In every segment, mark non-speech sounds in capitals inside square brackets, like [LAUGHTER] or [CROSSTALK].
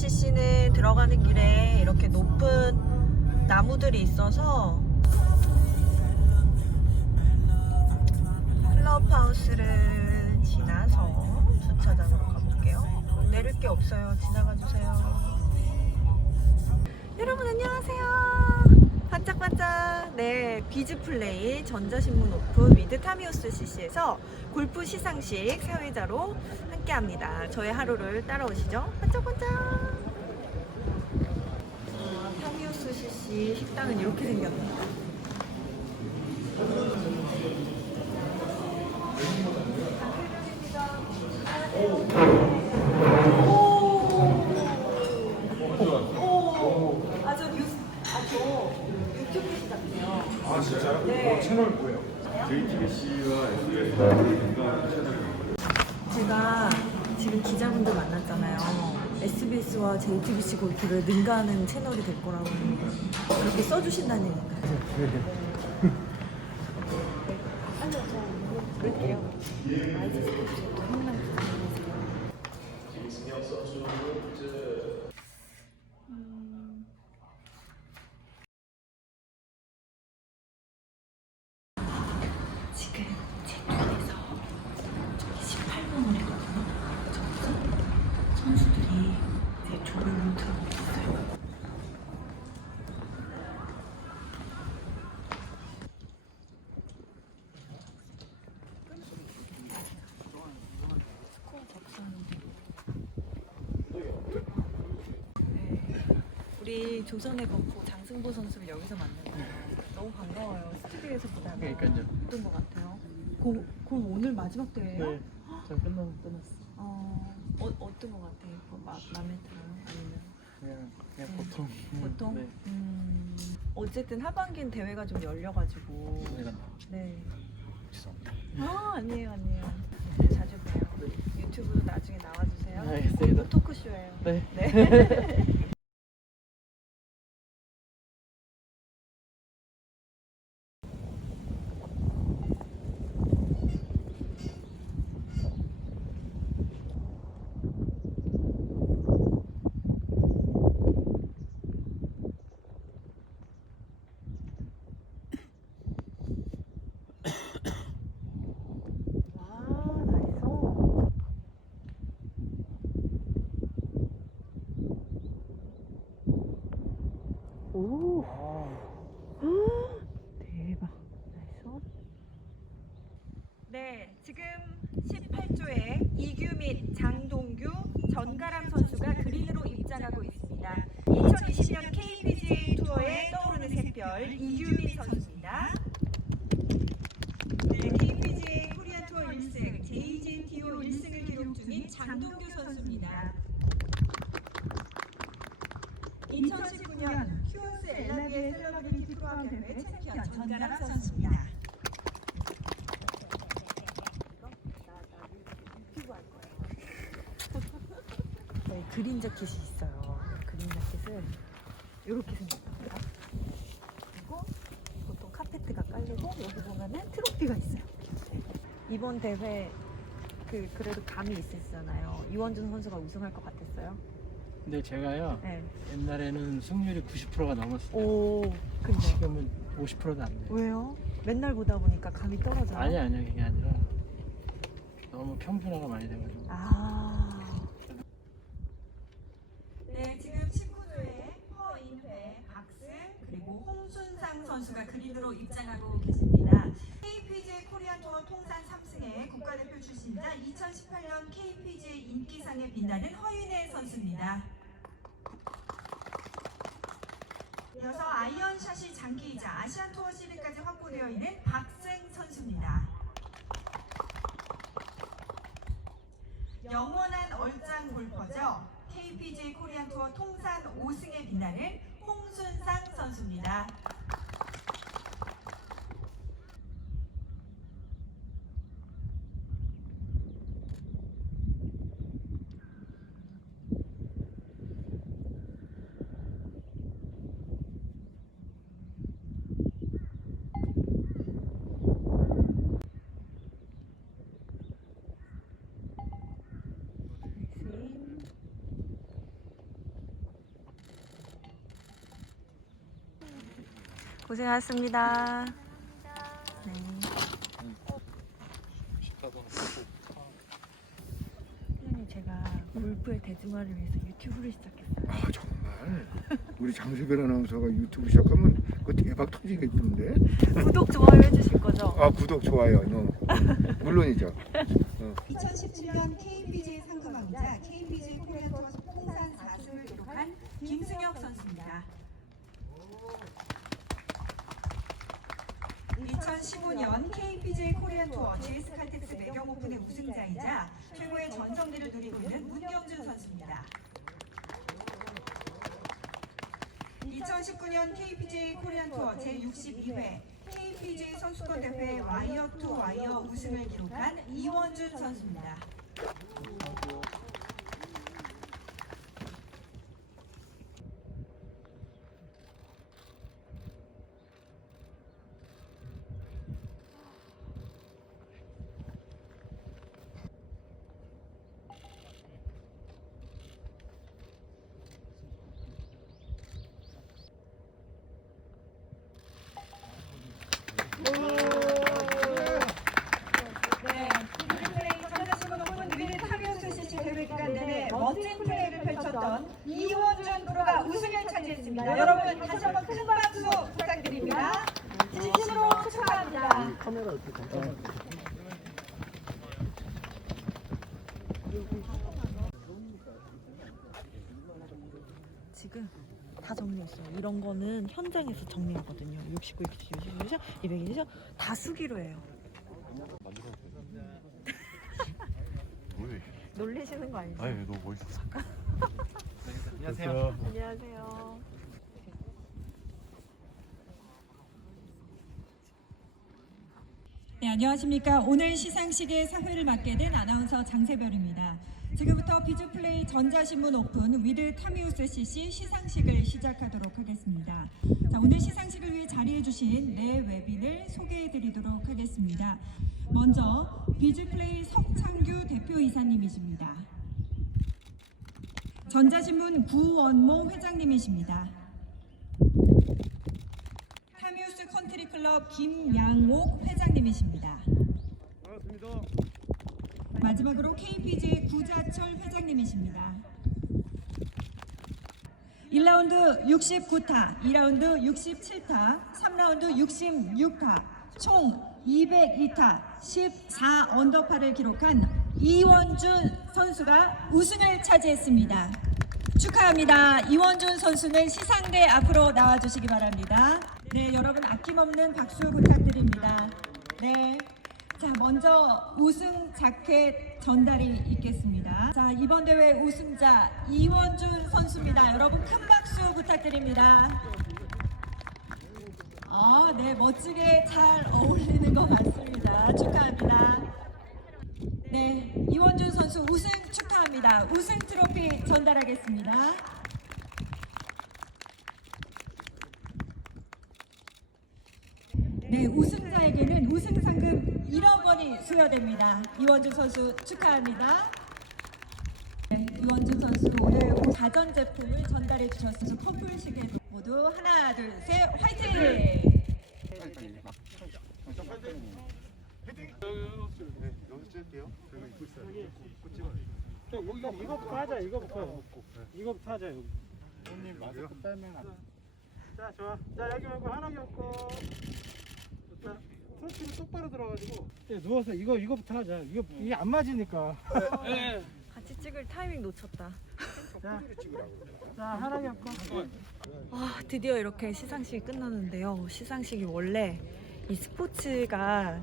CC는 들어가는 길에 이렇게 높은 나무들이 있어서 클럽하우스를 지나서 주차장으로 가볼게요. 내릴 게 없어요. 지나가 주세요. 여러분 안녕하세요. 반짝반짝 네 비즈플레이 전자신문 오픈 위드 타미우스 CC에서 골프 시상식 사회자로 함께합니다. 저의 하루를 따라오시죠. 반짝반짝! 아, 타미우스 CC 식당은 이렇게 생겼네요. 오, 아저 뉴스, 아저 유튜브 시작해요. 아 진짜요? 네. 어, 채널 뭐예요? JTBC와 SBS가 민간 채널이거든요. 제가 지금 기자분들 만났잖아요. SBS와 JTBC 골프를 능가하는 채널이 될 거라고 그렇게 써주신다는 얘기인가요? 지금 제 뒤에서 저기 18번을 했거든요. 저기서 선수들이 이제 조를 들어오고 있어요. 스코어 접수하는데. 네. 우리 조선의 거포 장승보 선수를 여기서 만났어요. 너무 반가워요. 스튜디오에서 보다가 그러니까요. 어떤 것 같아요? 공, 공 오늘 마지막 대회예요? 네, 저 끝나고 끝났어. 어, 어 어떤 것 같아요? 뭐 마, 마음에 들어요? 아니면 그냥 그냥 네. 보통. 음, 보통? 네. 음, 어쨌든 하반기는 대회가 좀 열려가지고 네. 죄송합니다. 아 아니에요 아니에요. 네, 자주 봬요. 유튜브도 나중에 나와주세요. 알겠습니다. 토크쇼예요. 네. 네. [LAUGHS] 와 나이스. 오. 대박. 나이스. 네, 지금 18조에 이규민, 장동규, 전가람 선수가 그린으로 입장하고 있습니다. 2020년 KPGA 투어에 떠오르는 샛별 이규민 선수입니다. 네, KPGA 코리안 투어 1승, JGTO 1승을 기록 중인 장동규 선수입니다. 2019년 휴어스 엘라비의 셀러브리티 프로암 대회 챔피언 전가람 선수입니다. 저희 그린 자켓이 있어요. 그린 자켓을 이렇게 생겼답니다. 그리고 보통 카페트가 깔리고 여기 보면은 트로피가 있어요. 이번 대회 그 그래도 감이 있으시잖아요. 이원준 선수가 우승할 것 같았어요. 근데 제가요 네. 옛날에는 승률이 90%가 넘었어요. 오, 근데 지금은 50%도 안 돼요. 왜요? 맨날 보다 보니까 감이 떨어져요. 아니 아니요 그게 아니라 너무 평준화가 많이 돼가지고. 아. 네, 지금 19조에 허인회, 박스 그리고 홍순상 선수가 그린으로 입장하고 계십니다. KPGA 코리안 투어 통산 3승의 국가대표 출신자 2018년 KPGA 인기상에 빛나는 허인회 선수입니다. 이어서 아이언샷이 장기이자 아시안 투어 시리즈까지 확보되어 있는 박승 선수입니다. 영원한 얼짱 골퍼죠. KPGA 코리안 투어 통산 5승에 빛나는 홍순상 선수입니다. 고생하셨습니다. 네. 선생님 제가 골프의 대중화를 위해서 유튜브를 시작했어요. 아 정말 우리 장수별 아나운서가 유튜브 시작하면 그 대박 터지겠는데 구독 좋아요 해주실 거죠? 아 구독 좋아요 너 물론이죠 2017년 KBJ 상금왕자 KBJ 코리안 투어 통산 4승을 기록한 김승혁 선수입니다. 2015년 KBJ 코리안 투어 GS 칼텍스 매경 오픈의 우승자이자 최고의 전성기를 누리고 있는 문경준 선수입니다. 2019년 KPJ 코리안 투어 제62회 KPJ 선수권 대회 와이어 투 와이어 우승을 기록한 이원준 선수입니다. 네, 플레이 전자신문 오픈 위드 타미오스 CC 대회 기간 내내 멋진 플레이를 펼쳤던 이원준 프로가 우승을 차지했습니다. 여러분 다시 한번 큰 박수 부탁드립니다. 진심으로 축하합니다. 지금 다 정리했어요. 이런 거는 현장에서 정리하거든요. 69, 67, 66, 220, 다 수기로 해요. 놀리시는 거 아니죠? 아니 너무 멋있었어. 안녕하세요. 안녕하세요. 네, 안녕하십니까. 오늘 시상식의 사회를 맡게 된 아나운서 장세별입니다. 지금부터 비즈플레이 전자신문 오픈 위드 타미우스 CC 시상식을 시작하도록 하겠습니다. 자, 오늘 시상식을 위해 자리해 주신 네 외빈을 소개해 드리도록 하겠습니다. 먼저 비즈플레이 석창규 대표이사님이십니다. 전자신문 구원모 회장님이십니다. 컨트리 클럽 김양옥 회장님이십니다. 반갑습니다. 마지막으로 KPJ 구자철 회장님이십니다. 1라운드 69타, 2라운드 67타, 3라운드 66타, 총 202타, 14 언더파를 기록한 이원준 선수가 우승을 차지했습니다. 축하합니다. 이원준 선수는 시상대 앞으로 나와주시기 바랍니다. 네, 여러분 아낌없는 박수 부탁드립니다. 네. 자, 먼저 우승 자켓 전달이 있겠습니다. 자, 이번 대회 우승자 이원준 선수입니다. 여러분 큰 박수 부탁드립니다. 아, 네, 멋지게 잘 어울리는 것 같습니다. 축하합니다. 네, 이원준 선수 우승 축하합니다. 우승 트로피 전달하겠습니다. 네, 우승자에게는 우승 상금 1억 원이 수여됩니다. 이원준 선수 축하합니다. 네, 이원준 선수 오늘 가전 제품을 전달해 주셨어서 커플 시계도 모두 하나, 둘, 셋, 화이팅! 이거 이거부터 하자. 이거부터. 이거부터 하자. 여기. 손님 마스크 빼면. 자, 좋아. 자, 여기 말고 하나 겪고. 좋다. 프로필이 똑바로 들어가지고. 네, 누워서 이거 이거부터 하자. 이거 이게 안 맞으니까. [LAUGHS] 같이 찍을 타이밍 놓쳤다. 자, 자 하나 겪고. 아, 드디어 이렇게 시상식이 끝났는데요. 시상식이 원래 이 스포츠가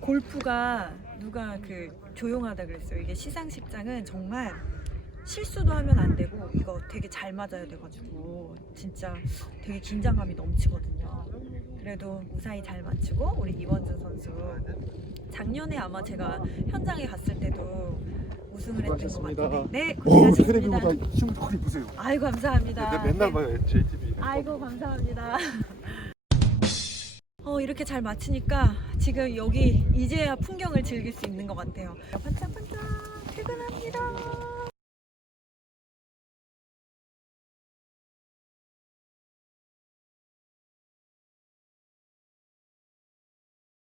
골프가 누가 그 조용하다 그랬어요. 이게 시상식장은 정말 실수도 하면 안 되고 이거 되게 잘 맞아야 돼가지고 진짜 되게 긴장감이 넘치거든요. 그래도 무사히 잘 마치고 우리 이원준 선수 작년에 아마 제가 현장에 갔을 때도 우승을 했던 것 같은데 네 고생하셨습니다. 시험 좀 보세요. 아이고 감사합니다. 네, 맨날 네. 봐요 JTV. 아이고 감사합니다. [LAUGHS] 어 이렇게 잘 마치니까 지금 여기 이제야 풍경을 즐길 수 있는 것 같아요. 반짝반짝 퇴근합니다.